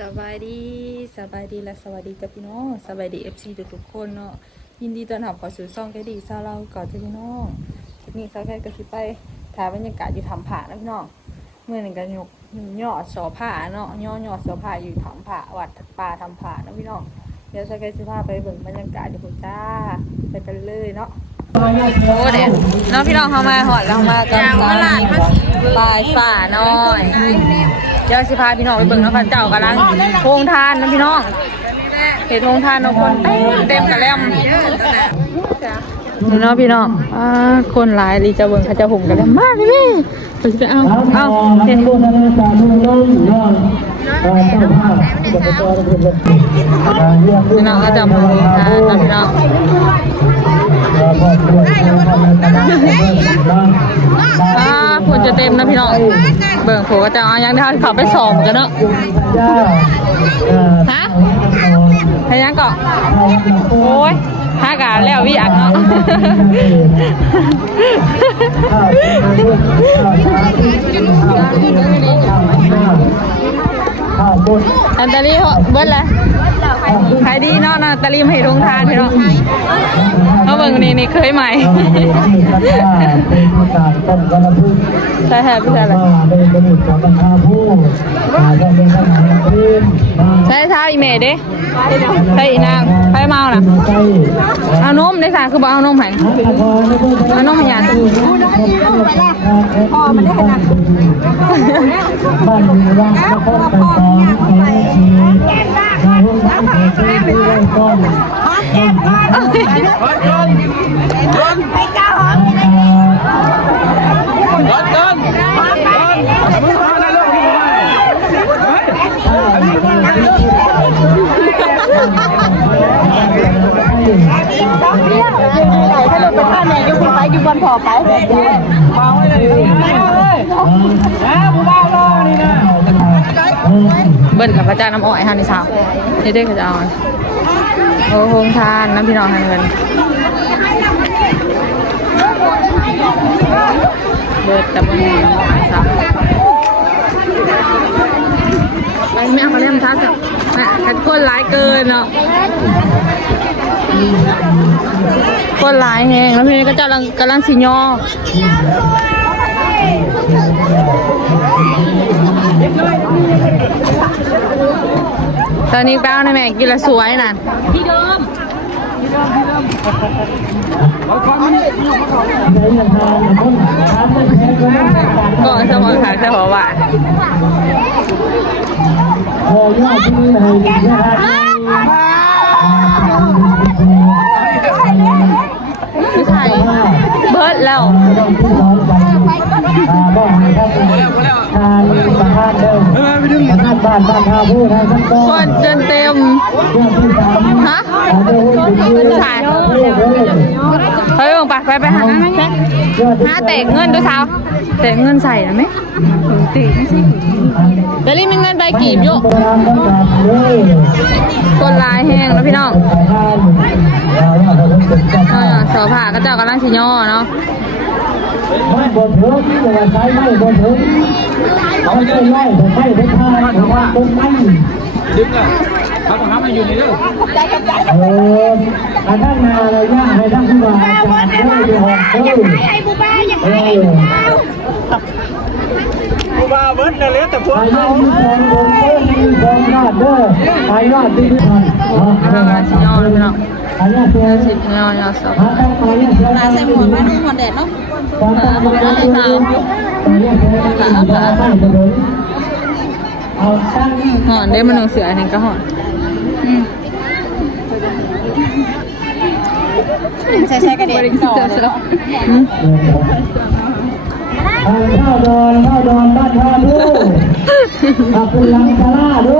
สบายดีและสวัสดีจ้ะพี่น้องสบายดีFCทุกคนเนาะยินดีต้อนรับเข้าสู่ช่องแกดีซาเราก่อนจ้ะพี่น้องคลิปนี้ซาแค่ก็สิไปถ่ายบรรยากาศอยู่ถ้ำผานะพี่น้องเมื่อหนึ่งกันยกยอดสอผาเนาะยอดสอผาอยู่ถ้ำผาวัดป่าถ้ำผานะพี่น้องเดี๋ยวซาแค่สิพาไปเบิ่งบรรยากาศอยู่จ้าไปกันเลยเนาะโอ้เด็ดเนาะพี่น้องเข้ามาหอดเรามากันตอนนี้ปลายฝ่าน้อยเดี๋ยวสิพาพี่น้องไปเบิ่งเนาะค่ะเจ้ากำลังโพงทานนะพี่น้องเห็นโพงทานเนาะคนเต็มกระแลมนี่เนาะพี่น้องคนหลายดีจะเบิ่งเขาจะห่มกระแลมมากเลยพี่จะเอาเห็นพี่น้องก็จะโพงทานนะพี่น้องคนจะเต็มนะพี่น้องเบิ่งผมก็จะเอายังได้ขับไปสอบกันเนาะฮะให้ยังเกาะโอ้ยห้ากาแล้ววิอักเนาะอันตาลีเบิ้ลเลยขายดีเนาะตาลีมาให้ทงทานพี่น้องเขาเบิ่งนี่เคยใหม่ใช่พี่ใช่เลยใช่เท้าอีเมย์ดิใช่อีนางไปเมาน่ะเอานมได้สารคือบอกเอานมแข็งเอานมมันยันพอมันได้ขนาดอยู่บนพอไปเบิ้ลกับพระเจ้าน้ำอ้อยฮันนี่สาวนี่ได้พระเจ้าโอ้โหทานน้ำพี่น้องทานเงินเบิดแต่มันสาวไปไม่เอาเขาเล่นทักอ่ะขัดก้นร้ายเกินเนาะก้นร้ายแห้งแล้วพี่ก็จะกำลังสีย่อตอนนี้แป้วนะแม่กินละสวยน่ะที่เดิมก็สมองขาดเฉพาะว่าไม่ใช่เบิร์ดแล้วคนจนเต็มฮะถ่ายเฮ้ยลงไปหาเตะเงินด้วยเท้าเตะเงินใส่นะไหมตีไม่ใช่แต่รีบมีเงินใบกีบอยู่คนลายแห้งแล้วพี่น้องเสือผ่าก็เจ้ากำลังชิย่อเนาะไม่บนพื้นที่จะใช้ไม่บนพื้นเขาไม่ได้ไล่ผมไม่ได้ทานผมว่าต้นไม้ดึงอ่ะเขาต้องทำให้อยู่ในเรื่องอันนั้นมาเลยย่าให้ทั้งผู้ว่าการผู้บริหารให้ผู้บ้าอย่างไรผู้บ้าเบิ้ลนั่นแหละแต่พวกเขามีของยอดเด้อไปยอดที่ที่ทำชิย่อเลยพี่น้องสิบย่อสองลาใส่หมวกบ้านนุ่งหมวกแดดเนาะหอนได้มันหนังเสืออันนี้ก็หอนใช่กระเด็นต่อเลยข้าวดอนบ้านท่าดูขอบคุณลังคาราดู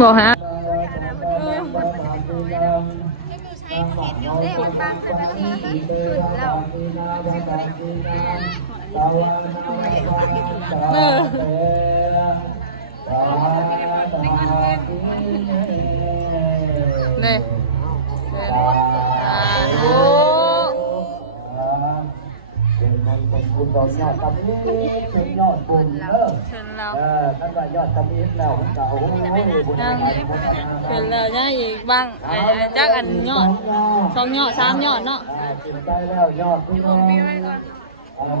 บอกฮะเนี่ยโอ้ บุญดอกยอดตำนี้เป็นยอดบุญเชิญแล้ว ท่านว่ายอดตำนี้แล้วมันก็โอ้โหบุญ ยังเชิญแล้วยังอีกบ้างจักอันยอด2ยอด3ยอดเนาะกินใจแล้วยอดที่น้อง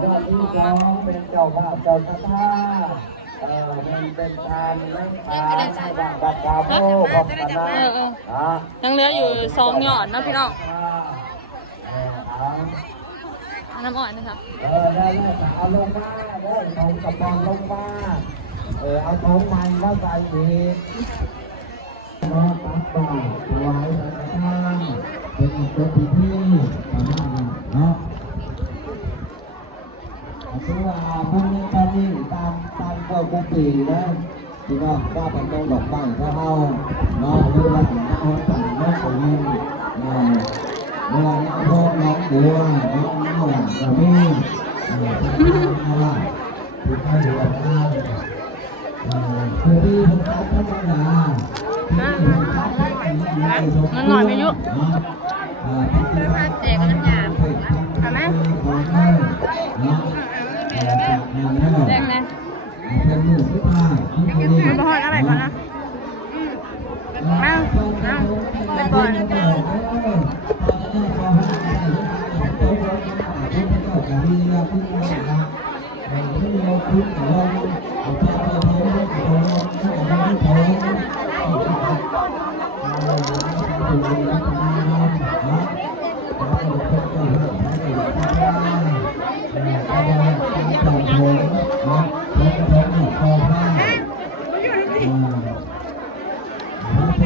ยอดที่สองเป็นเจ้าภาพเจ้าชะตาเป็นทานนักทานบัตรดาวโม่บอกกันนะยังเหลืออยู่2ยอดเนาะพี่น้องน้ำอ่อนนะคะได้เอาลงมาได้เอากระป๋องลงมาเอาท้องมันแล้วใส่อีกน้องตักบาตรถวายสังฆทานเป็นอีกตัวพิธีประมาณนั้นเนาะคือว่าพรุ่งนี้ตอนนี้ตามกว่ากุฏิแล้วที่ว่าว่าเป็นตรงดอกไม้พระเฮาเนาะหรือว่าเอาสั่งนกของยิงเมื่อนี้เอาพวกน้องบัวน้องเน่าจะมีอะไรที่เขาอยู่บ้านคือที่ผมเขาธรรมดามันหน่อยไม่ยุเจ๊กันหยาบทำไหมแดงนะมันบอดอะไรก่อนนะไปก่อน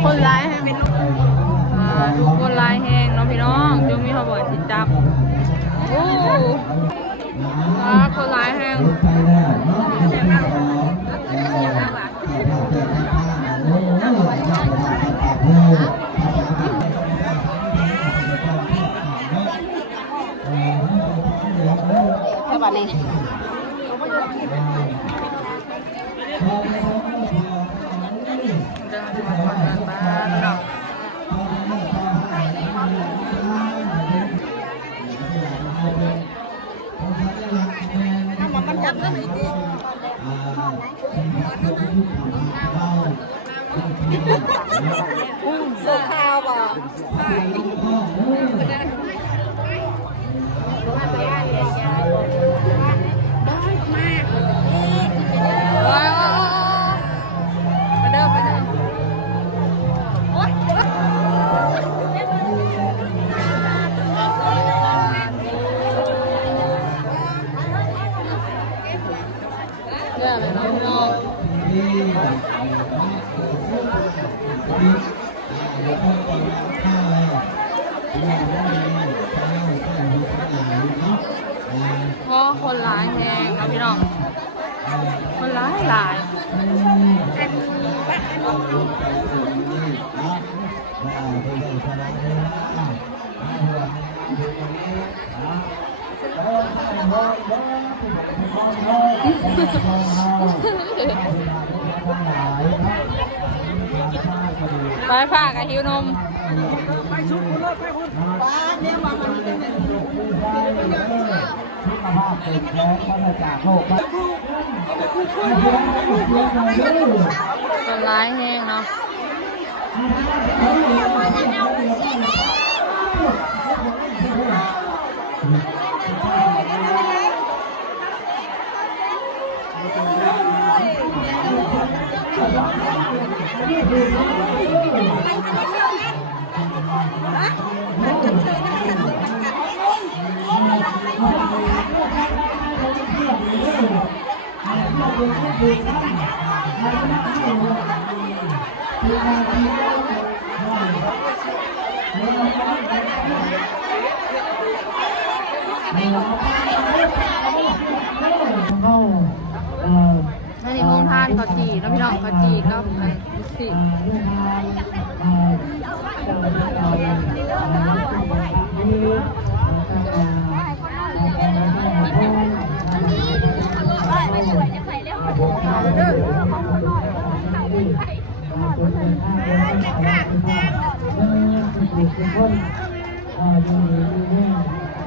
คนร้ายแห้งคนร้ายแห้งเนาะพี่น้องจงมีเขาบอกสิจับโอ้คนร้ายแห้งสวัสดีโซคาวบ่เพราะคนร้ายแห้งนะพี่น้องคนร้ายหลายไปฝากกับหิวนมไปชุบรถไปคุณเนี่ยมาสุขภาพเป็นแข็งพัฒนาจากโลกคนร้ายแห้งเนาะอันนี้ห้องทานเขาจีนะพี่น้องเขาจีก็สิ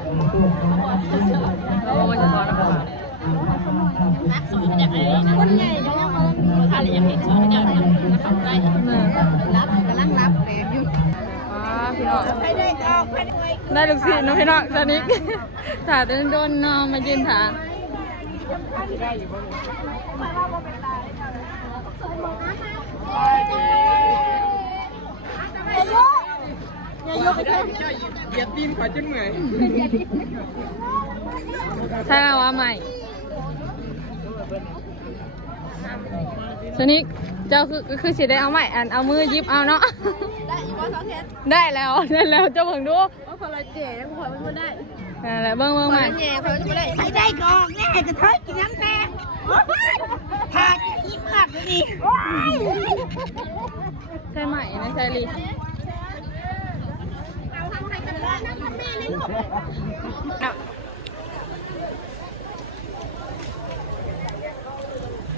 โอ้ยจะพอแล้วค่ะ คนใหญ่ก็ยังมาทานอย่างนี้สอนอย่างนี้มาทำได้รับกำลังรับเปลี่ยนอยู่ พี่น้อง ไปได้ออกไปได้ ได้ลูกศิษย์เนาะพี่น้องตอนนี้ถ่าเดินโดนน้องมายืนถ่าใช่ว่าใหม่ตอนนี้เจ้าคือสิได้เอาใหม่อันเอามือยิบเอาเนาะ ได้อยู่ว่าสองเทน ได้แล้วเจ้าเพิ่งดู ว่าคนละเจ๋แล้วคนมันไม่ได้ นั่นแหละเบิ้งใหม่ เจ๋คนไม่ได้ใครได้กองแน่จะเทยกินน้ำแน่ทานอิ่มมากเลยดิ ใช่ไหมนะใช่ลี เอาทำใครกันแล้วนะทำแม่เลยลูก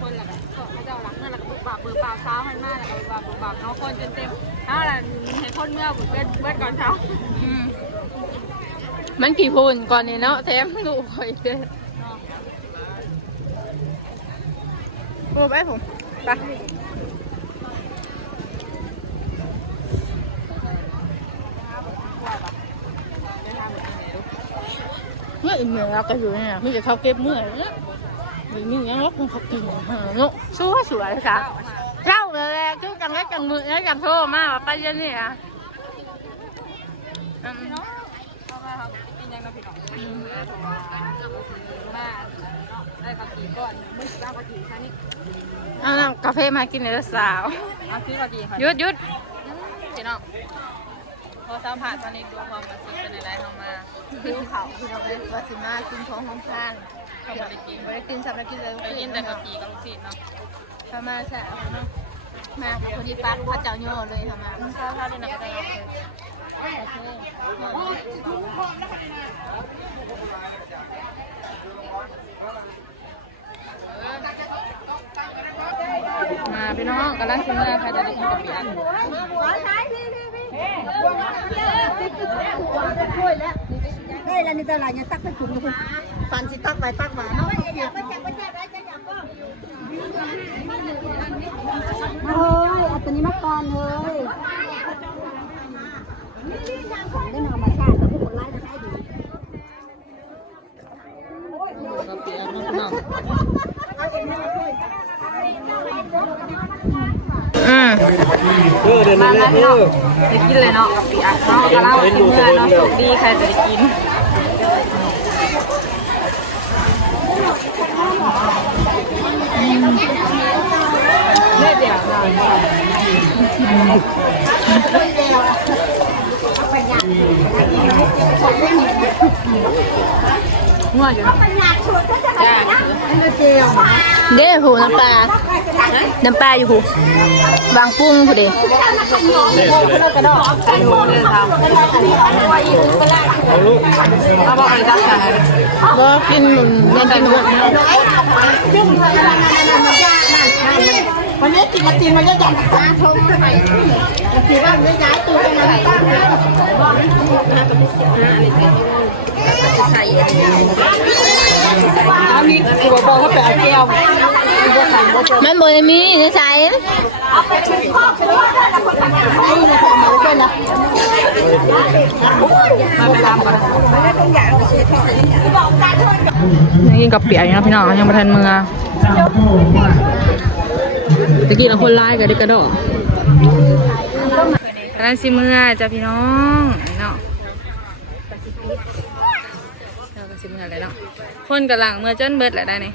คนละแบบเขาจะเอาหลังนั่นแหละบุกบาปเบื่อเปล่าเช้าให้มากแล้วบุกบาปบุกบาปน้องคนจนเต็มถ้าอะไรให้คนเมื่อบุกเบิดก่อนเช้ามันกี่พูนก่อนนี่เนาะแถมลูกคอยเด้อโอ้ไปผมไปเมื่ออิ่มแล้วก็อยู่เนี่ยมีแต่เขาเก็บเมื่อเนี่ยมีอย่างนี้เขากินเนาะสวยค่ะเล่าเลยคือจังได้จังมือแล้วจังโทรมาว่าไปยังนี่อ่ะเอาน้ำกาแฟมากินเลยสาวหยุดพี่น้องพอสัมผัสตอนนี้ดวงความมันเป็นอะไรเข้ามา คิ้วเขาคือเราเป็นวัชิมากินของของข้าง เขาไม่ได้กิน ไม่ได้กินสับไม่กินเลย ไปยินแต่กะกีกับลูกศิษย์เนาะ ทำมาแซ่เนาะมาคนที่ปักพระเจ้าโย่เลยทำมา ข้าวด้วยนะก็ได้มาพี่น้องกำลังชิมเลยค่ะจะได้กินกะปิอัน ได้แล้วนี่ตลาดยังตักไปถุงอยู่คุณปันสิตักไปตักมาเนาะเฮ้ยอัตนี้มาก่อนเลยได้นำมาชาติแต่ผู้คนไล่จะได้ดี กะปิอันน้องน้องมาแล้วพี่น้องได้กินเลยเนาะกะปิอันเนาะกำลังชิมเมื่อเนาะสุกดีใครจะได้กินเลือดเดียวง่วงอยู่นะเด้หูน้ำปลาอยู่หูบางปุ้งผู้เดียวเอาบอกอะไรกันค่ะบอกกินเงินกินหมด วันนี้กินมาจีนมันจะจัดตาชมไปจีบ้านไม่ย้ายตัวไปไหนตั้งนะอันนี้คือบอกว่าเป็นแก้วมันบนมีนี่ใช่เอาไปเป็นข้อเป็นว่าได้ละคนทำงานได้เลยค่ะมาเลยนะมาไปตามกันไม่ได้ต้องอย่างบอกตาชนนี่กินกับเปียกนะพี่น้องยังมาทันมือตะกี้เราคนร้ายกับเด็กกระโดดร้านซิมือจ้ะพี่น้องเนาะเราก็ซิมืออะไรเนาะคนกระหลังเมื่อจนเบิดแหละได้นี่